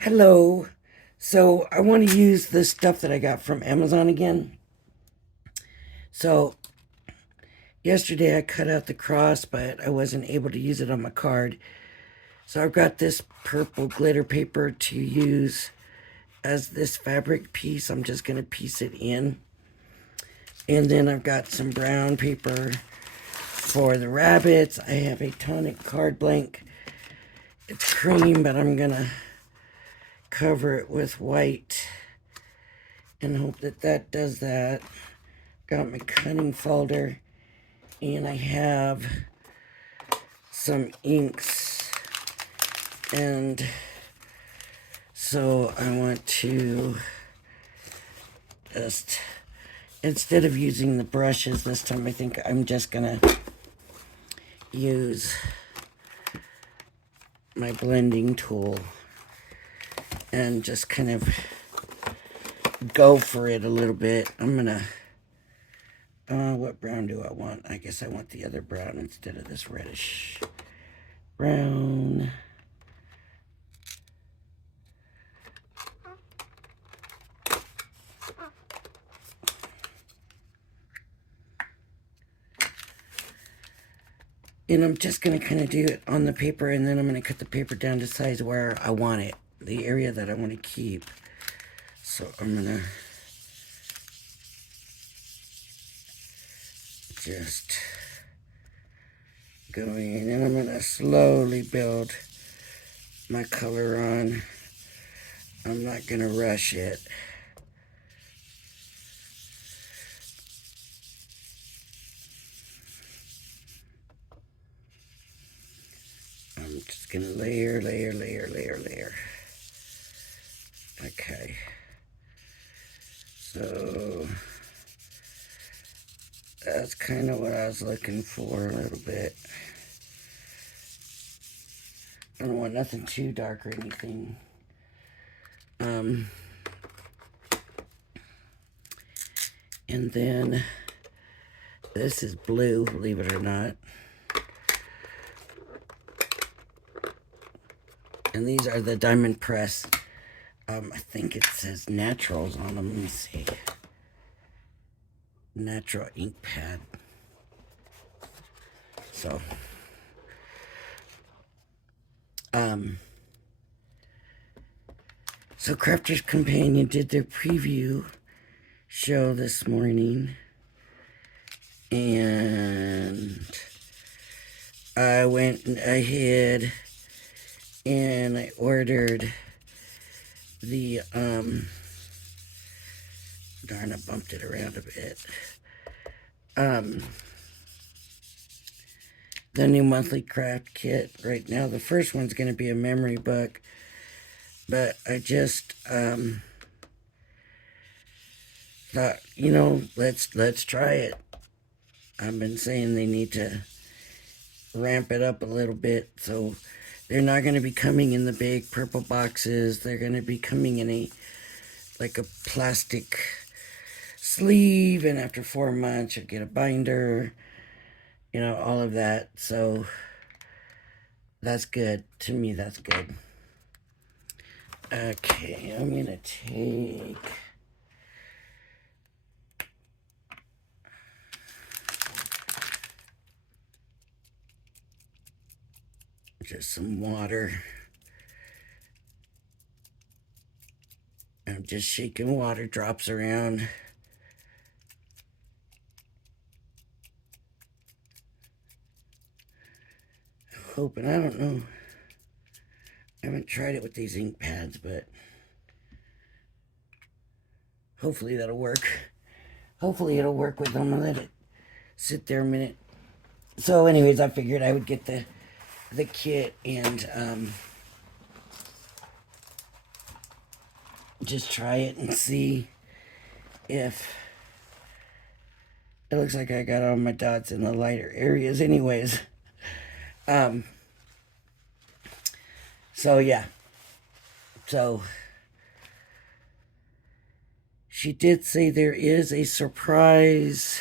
Hello. So I want to use this stuff that I got from Amazon again. So yesterday I cut out the cross, but I wasn't able to use it on my card. So I've got this purple glitter paper to use as this fabric piece. I'm just going to piece it in. And then I've got some brown paper for the rabbits. I have a tonic card blank. It's cream, but I'm going to cover it with white and hope that that does that. Got my cutting folder, and I have some inks, and so I want to just, instead of using the brushes this time, I think I'm just gonna use my blending tool and just kind of go for it a little bit. I'm gonna what brown do I want? I guess I want the other brown instead of this reddish brown. And I'm just going to kind of do it on the paper, and then I'm going to cut the paper down to size where I want it, the area that I want to keep. So I'm going to just go in, and I'm going to slowly build my color on. I'm not going to rush it. I'm just going to layer, layer, layer, layer, layer. Okay. So that's kind of what I was looking for a little bit. I don't want nothing too dark or anything. And then this is blue, believe it or not. And these are the Diamond Press. I think it says Naturals on them. Let me see. Natural ink pad. So, so Crafter's Companion did their preview show this morning. And I went ahead and I ordered the, darn, I bumped it around a bit. The new monthly craft kit. Right now, the first one's going to be a memory book, but I just thought, let's try it. I've been saying they need to ramp it up a little bit, so they're not going to be coming in the big purple boxes. They're going to be coming in a plastic sleeve, and after 4 months you get a binder, all of that. So that's good. To me, that's good. Okay, I'm gonna take just some water. I'm just shaking water drops around. Hoping, I don't know. I haven't tried it with these ink pads, but hopefully that'll work. Hopefully it'll work with them. I'll let it sit there a minute. So anyways, I figured I would get the kit and just try it and see if it looks like I got all my dots in the lighter areas anyways. So yeah. So she did say there is a surprise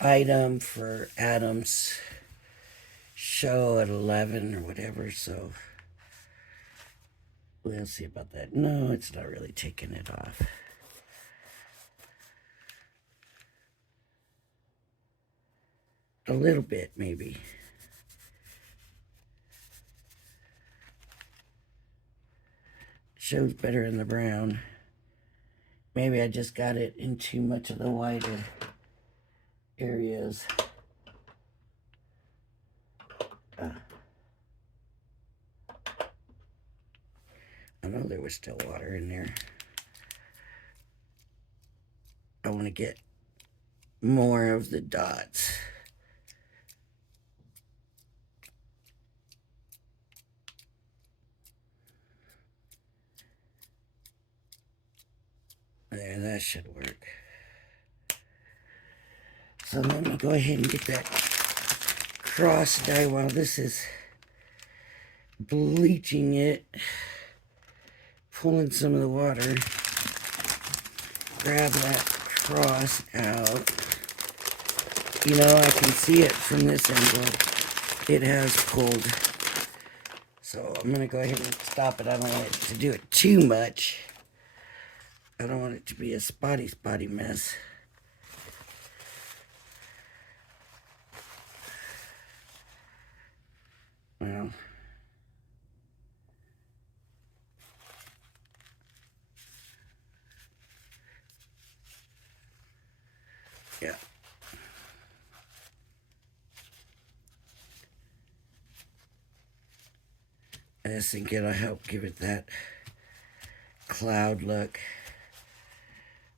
item for Adam's show at 11 or whatever, so We'll see about that. No, it's not really taking it off. A little bit, maybe. Shows better in the brown. Maybe I just got it in too much of the wider areas. I know there was still water in there. I want to get more of the dots. There, that should work. So let me go ahead and get that cross dye while this is bleaching it. Pulling some of the water. Grab that cross out. You know, I can see it from this angle. It has pulled. So I'm going to go ahead and stop it. I don't want it to do it too much. I don't want it to be a spotty mess. Well, yeah. I just think it'll help give it that cloud look.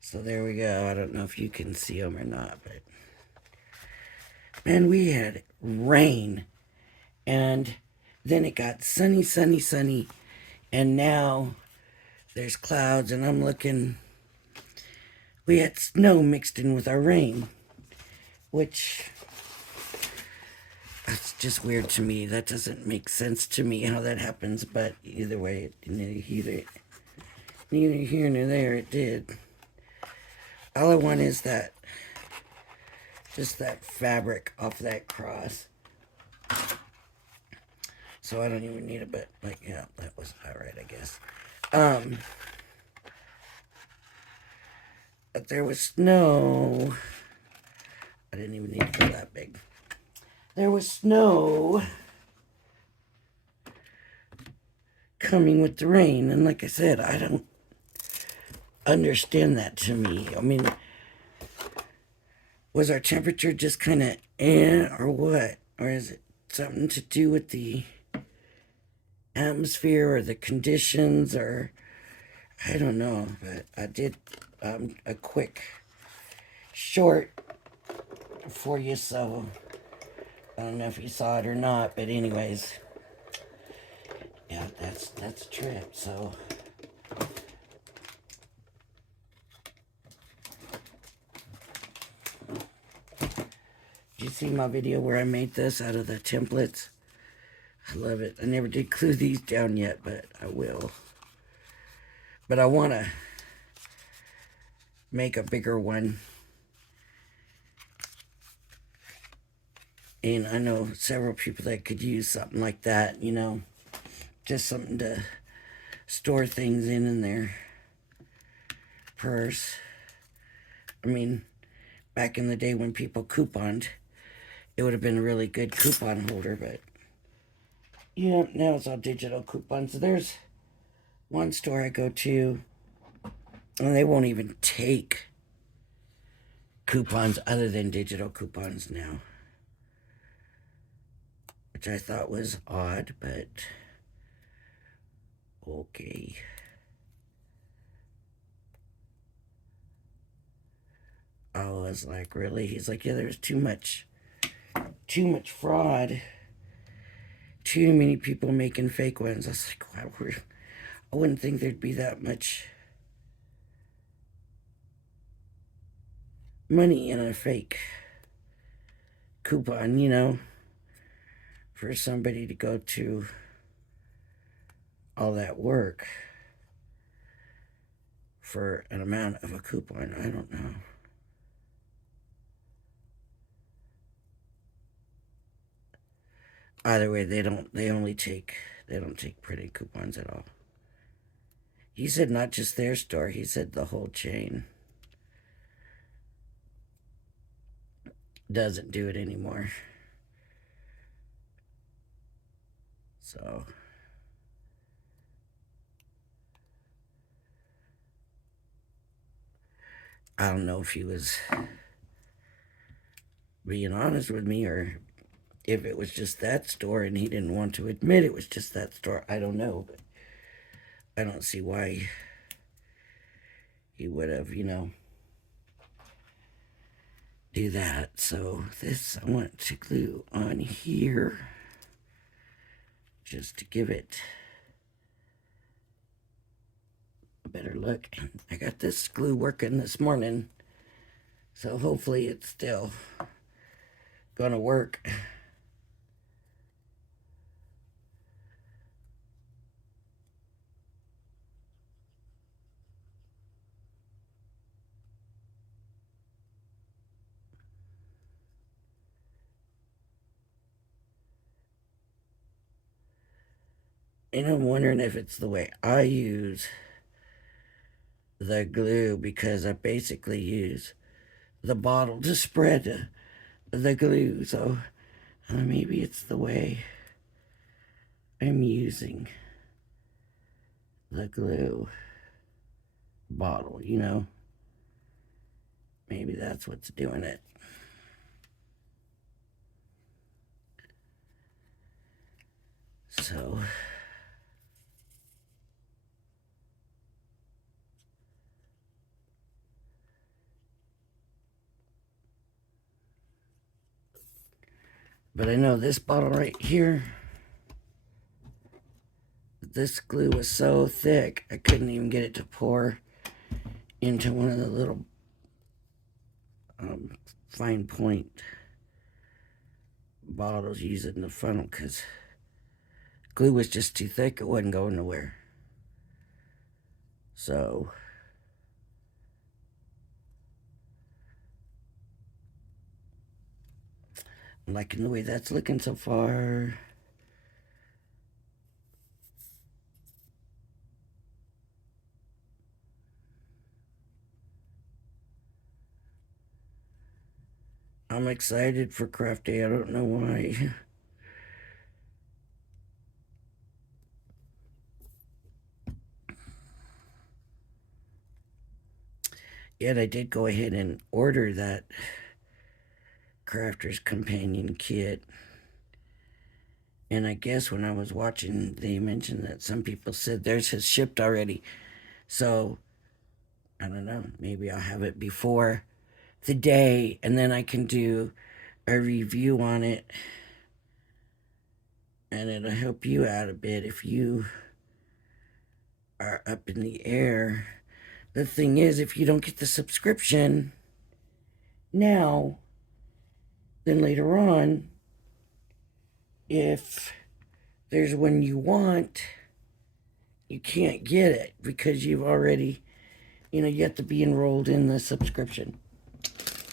So there we go. I don't know if you can see them or not, but man, we had rain and then it got sunny, and now there's clouds, and I'm looking. We had snow mixed in with our rain, which that's just weird to me. That doesn't make sense to me how that happens, but either way, neither here nor there, it did. All I want is that, just that fabric off that cross. So I don't even need it, but like, yeah, that was about right, I guess. But there was snow. I didn't even need to go that big. There was snow coming with the rain, and like I said, I don't understand that to me. I mean, was our temperature just kind of or what? Or is it something to do with the atmosphere or the conditions, or I don't know. But I did a quick short for you, so I don't know if you saw it or not, but anyways, yeah, that's a trip. So did you see my video where I made this out of the templates? I love it. I never did glue these down yet, but I will. But I want to make a bigger one. And I know several people that could use something like that, you know. Just something to store things in their purse. I mean, back in the day when people couponed, it would have been a really good coupon holder, but yeah, now it's all digital coupons. There's one store I go to, and they won't even take coupons other than digital coupons now, which I thought was odd, but okay. I was like, really? He's like, yeah, there's too much fraud. Too many people making fake ones. I was like, wow, I wouldn't think there'd be that much money in a fake coupon, you know, for somebody to go to all that work for an amount of a coupon. I don't know. Either way, they don't take printed coupons at all. He said not just their store, he said the whole chain doesn't do it anymore. So I don't know if he was being honest with me or if it was just that store and he didn't want to admit it was just that store. I don't know, but I don't see why he would have, do that. So this I want to glue on here just to give it a better look. I got this glue working this morning, so hopefully it's still gonna work. And I'm wondering if it's the way I use the glue, because I basically use the bottle to spread the glue. So maybe it's the way I'm using the glue bottle, Maybe that's what's doing it. So but I know this bottle right here, this glue was so thick I couldn't even get it to pour into one of the little fine point bottles using the funnel, because glue was just too thick. It wasn't going nowhere. So I'm liking the way that's looking so far. I'm excited for craft day. I don't know why. Yet I did go ahead and order that Crafter's Companion kit. And I guess when I was watching, they mentioned that some people said theirs has shipped already. So, I don't know. Maybe I'll have it before the day, and then I can do a review on it. And it'll help you out a bit if you are up in the air. The thing is, if you don't get the subscription now, then later on, if there's one you want, you can't get it because you've already, you have to be enrolled in the subscription.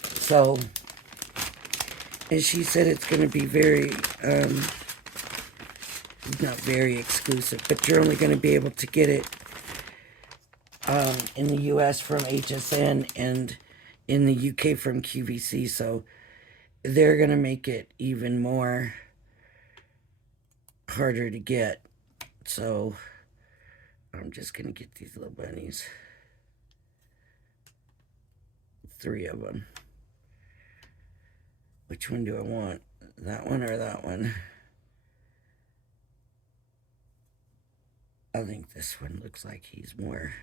So, and she said it's going to be very, not very exclusive, but you're only going to be able to get it in the US from HSN and in the UK from QVC. So they're going to make it even more harder to get. So I'm just going to get these little bunnies. 3 of them. Which one do I want? That one or that one? I think this one looks like he's more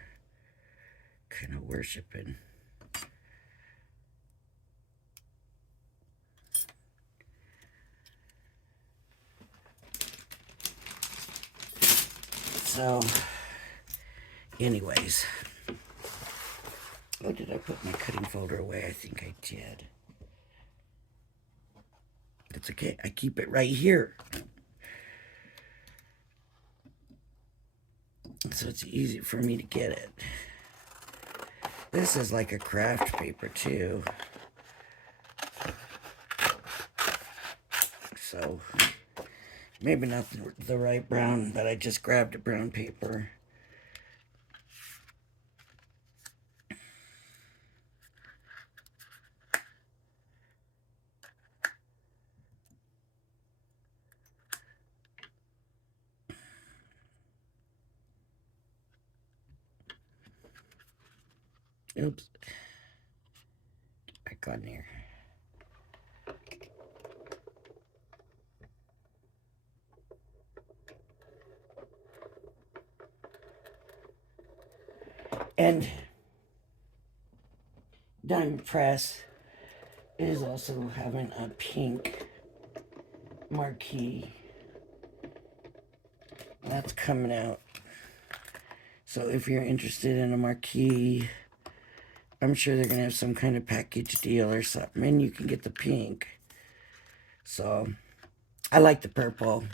kind of worshiping. So, anyways. Oh, did I put my cutting folder away? I think I did. That's okay. I keep it right here. So it's easy for me to get it. This is like a craft paper too. So maybe not the right brown, but I just grabbed a brown paper. Oops. Back on there. And Diamond Press is also having a pink marquee that's coming out. So if you're interested in a marquee, I'm sure they're gonna have some kind of package deal or something, and you can get the pink. So I like the purple,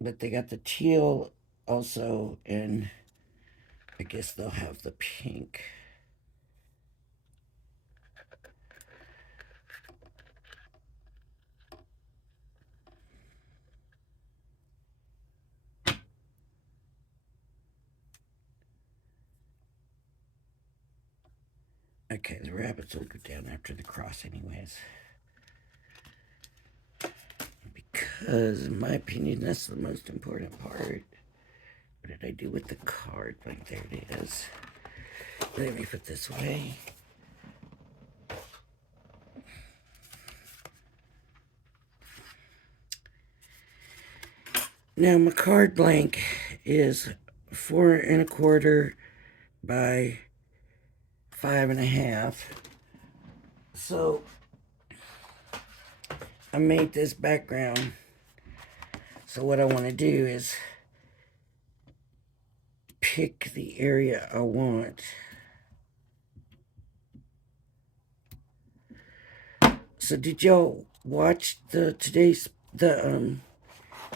but they got the teal also, and I guess they'll have the pink. Okay, the rabbits will go down after the cross anyways. Because, in my opinion, that's the most important part. What did I do with the card? Like, there it is. Let me put this away. Now, my card blank is 4 1/4 by 5 1/2. So I made this background. So what I want to do is pick the area I want. So did y'all watch the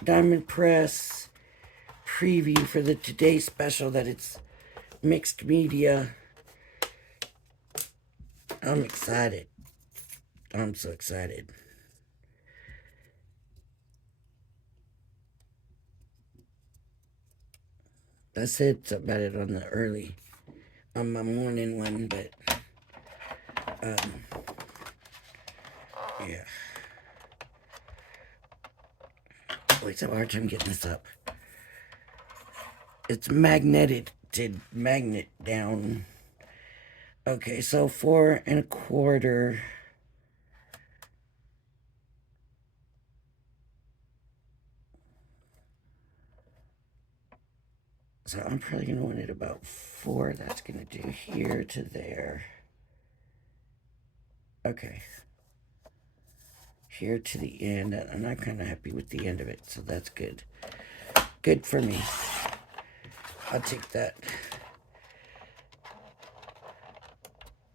Diamond Press preview for the Today special that it's mixed media? I'm excited. I'm so excited. I said about it on my morning one, but yeah. Wait, so hard time getting this up. It's magneted magnet down. Okay, so 4 1/4. So I'm probably going to want it about 4. That's going to do here to there. Okay. Here to the end. I'm not kind of happy with the end of it, so that's good. Good for me. I'll take that.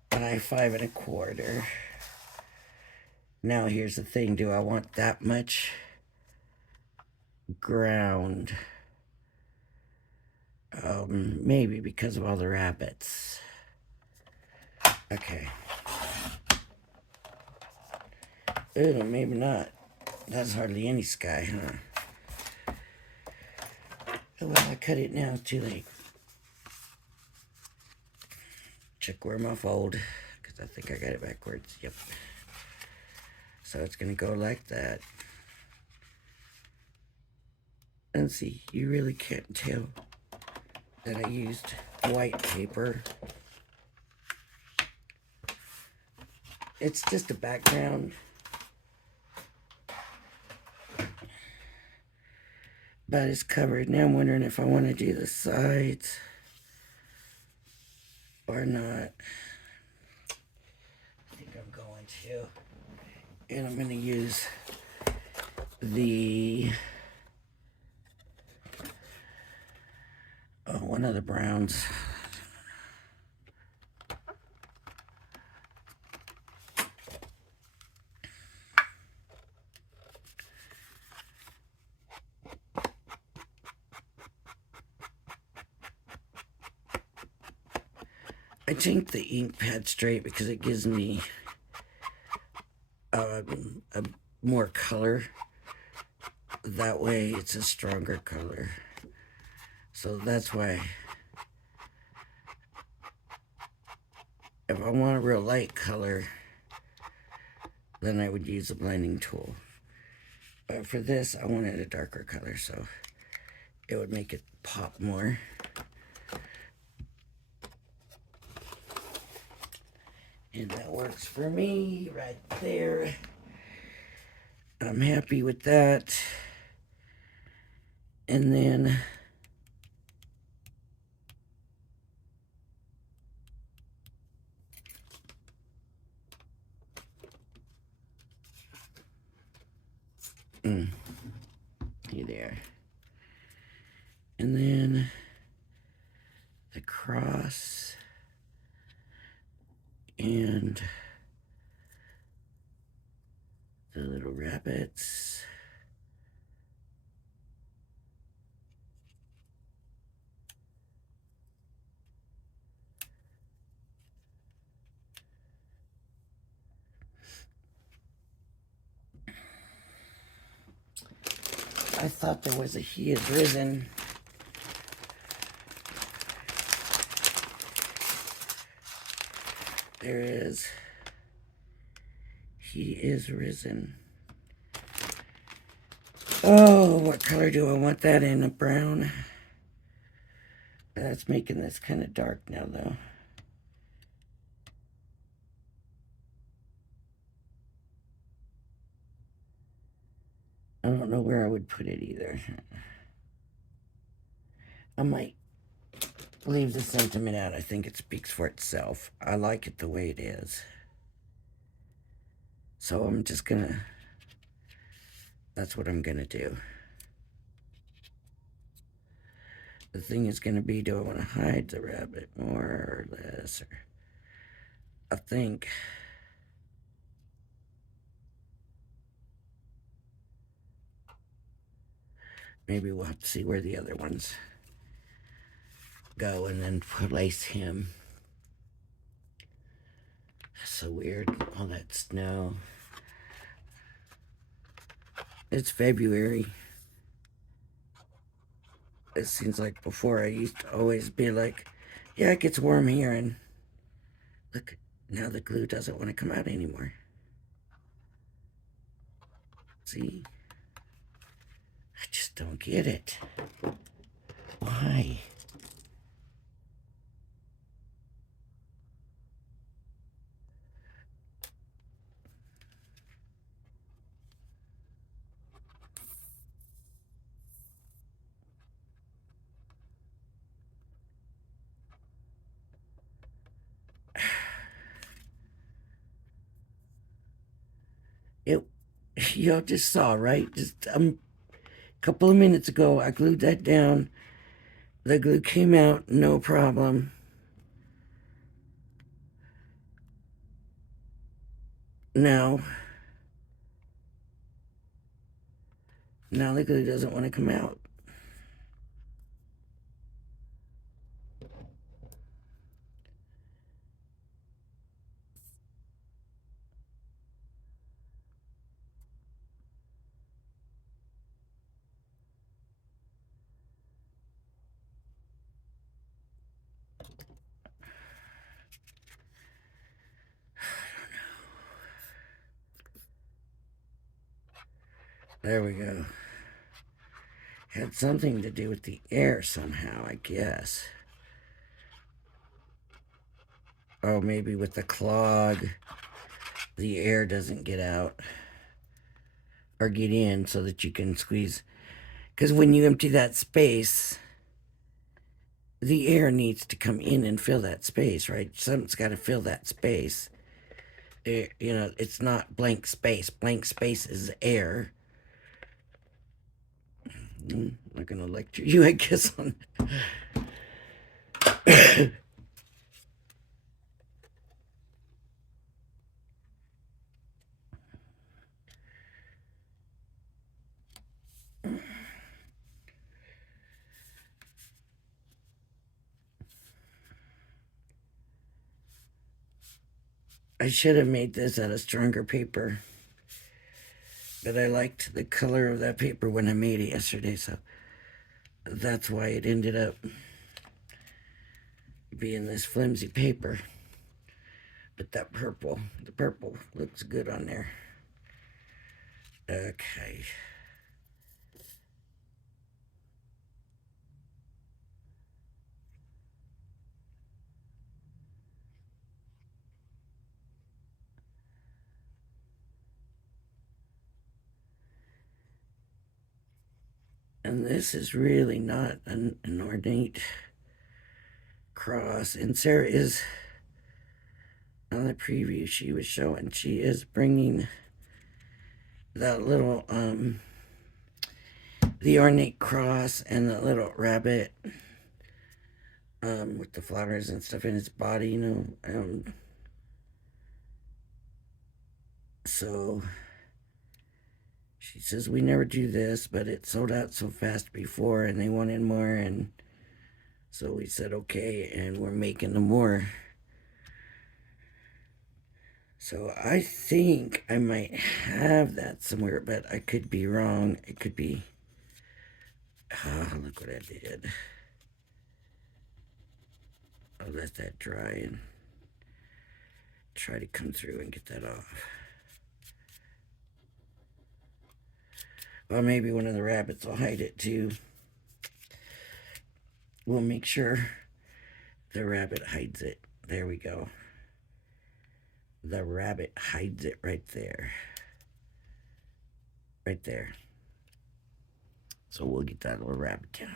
By 5 1/4. Now here's the thing. Do I want that much ground? Maybe because of all the rabbits. Okay. Ew, maybe not. That's hardly any sky, huh? Oh, well, I cut it now. It's too late. Check where my fold, because I think I got it backwards. Yep. So it's going to go like that. And see, you really can't tell that I used white paper. It's just a background. But it's covered. Now I'm wondering if I want to do the sides or not. I think I'm going to. And I'm going to use the one of the browns. I take the ink pad straight because it gives me a more color. That way it's a stronger color. So that's why if I want a real light color, then I would use a blending tool. But for this, I wanted a darker color, so it would make it pop more. And that works for me right there. I'm happy with that. And then hey there. And then the cross and the little rabbits. I thought there was a He is Risen. There is. He is risen. Oh, what color do I want that in? A brown? That's making this kind of dark now, though. I don't know where I would put it either. I might leave the sentiment out. I think it speaks for itself. I like it the way it is. So I'm just gonna, that's what I'm gonna do. The thing is gonna be, do I want to hide the rabbit more or less? Or I think maybe we'll have to see where the other ones go and then place him. That's so weird. All that snow. It's February. It seems like before I used to always be like, yeah, it gets warm here, and look, now the glue doesn't want to come out anymore. See? I just don't get it. Why? It, y'all just saw, right? Just a couple of minutes ago, I glued that down. The glue came out, no problem. Now the glue doesn't want to come out. There we go. Had something to do with the air somehow, I guess. Oh, maybe with the clog, the air doesn't get out or get in so that you can squeeze. Because when you empty that space, the air needs to come in and fill that space, right? Something's got to fill that space. It's not blank space. Blank space is air. I'm not going to lecture you, I guess, on. I should have made this out of stronger paper. But I liked the color of that paper when I made it yesterday, so that's why it ended up being this flimsy paper. But the purple looks good on there. Okay. And this is really not an ornate cross. And Sarah is, on the preview she was showing, she is bringing that little, the ornate cross and the little rabbit, with the flowers and stuff in its body, you know. So she says, we never do this, but it sold out so fast before and they wanted more. And so we said, okay, and we're making them more. So I think I might have that somewhere, but I could be wrong. It could be, look what I did. I'll let that dry and try to come through and get that off. Well, maybe one of the rabbits will hide it too. We'll make sure the rabbit hides it. There we go. The rabbit hides it right there. Right there. So we'll get that little rabbit down.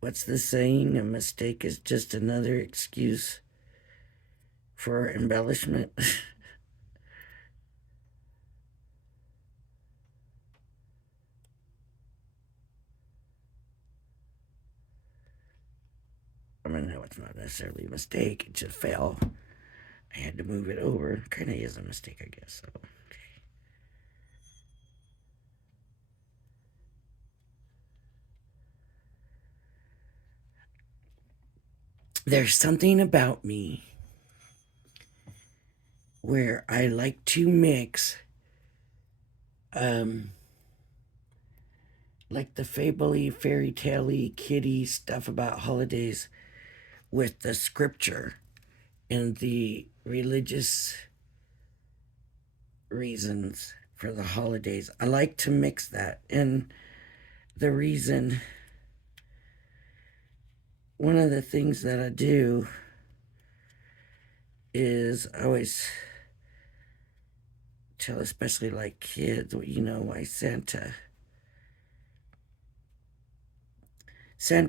What's the saying? A mistake is just another excuse for embellishment. I mean, no, it's not necessarily a mistake. It just fell. I had to move it over. Kind of is a mistake, I guess. So, there's something about me where I like to mix, like the fable-y, fairy tale-y, kiddie stuff about holidays with the scripture and the religious reasons for the holidays. I like to mix that. And the reason, one of the things that I do is I always tell, especially like kids, you know, why Santa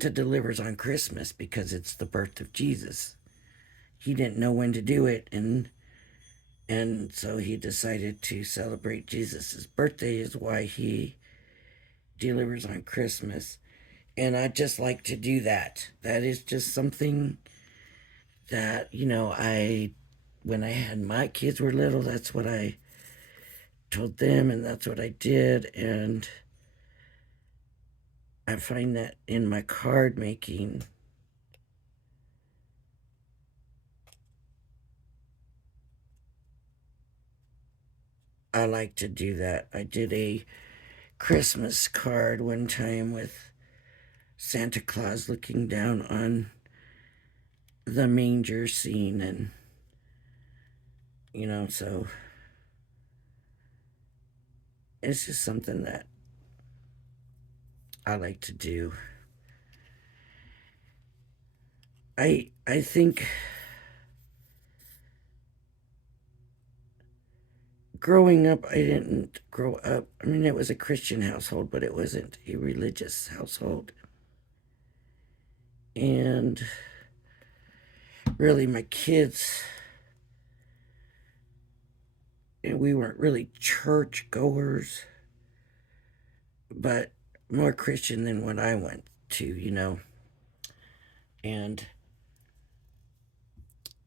delivers on Christmas because it's the birth of Jesus. He didn't know when to do it, and so he decided to celebrate Jesus' birthday is why he delivers on Christmas. And I just like to do that. That is just something that, you know, when I had my kids were little, that's what I told them and that's what I did. And I find that in my card making, I like to do that. I did a Christmas card one time with Santa Claus looking down on the manger scene, and you know, so it's just something that I like to do. I think growing up, I didn't grow up. I mean, it was a Christian household, but it wasn't a religious household. And really, my kids, and we weren't really church goers, but more Christian than what I went to, you know. And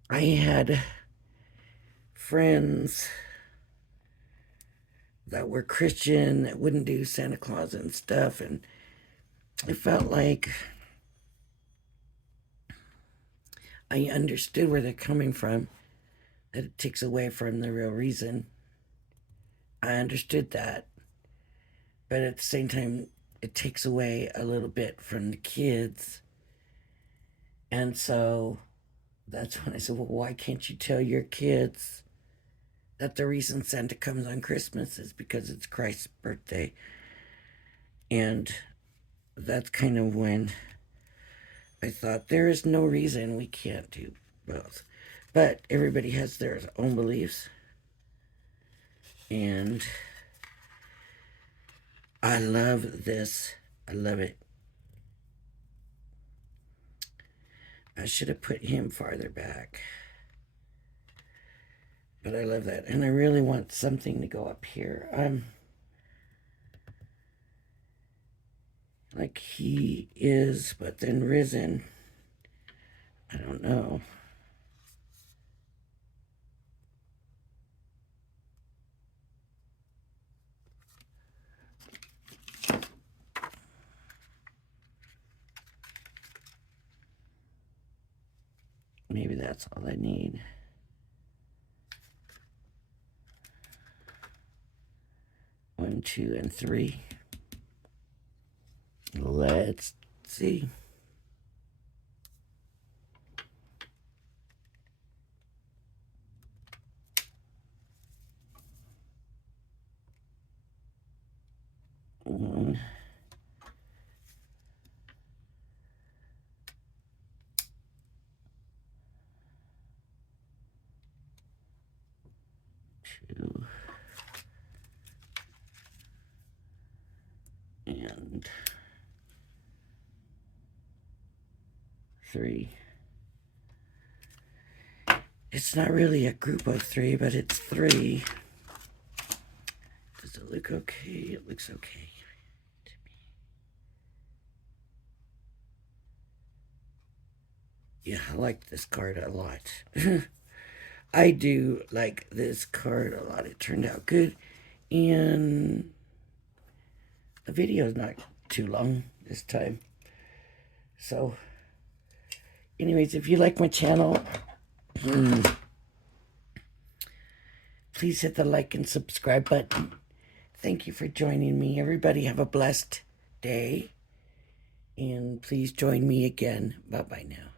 I had friends that were Christian that wouldn't do Santa Claus and stuff, and it felt like I understood where they're coming from, that it takes away from the real reason. I understood that, but at the same time, it takes away a little bit from the kids. And so that's when I said, well, why can't you tell your kids that the reason Santa comes on Christmas is because it's Christ's birthday? And that's kind of when I thought there is no reason we can't do both. But everybody has their own beliefs. And I love this. I love it. I should have put him farther back. But I love that. And I really want something to go up here. Like he is, but then risen. I don't know. Maybe that's all I need. One, two, and three. Let's see. One, two, and three. It's not really a group of three, but it's three. Does it look okay? It looks okay to me. Yeah, I like this card a lot. I do like this card a lot. It turned out good. And the video is not too long this time. So, anyways, if you like my channel, please hit the like and subscribe button. Thank you for joining me. Everybody have a blessed day. And please join me again. Bye-bye now.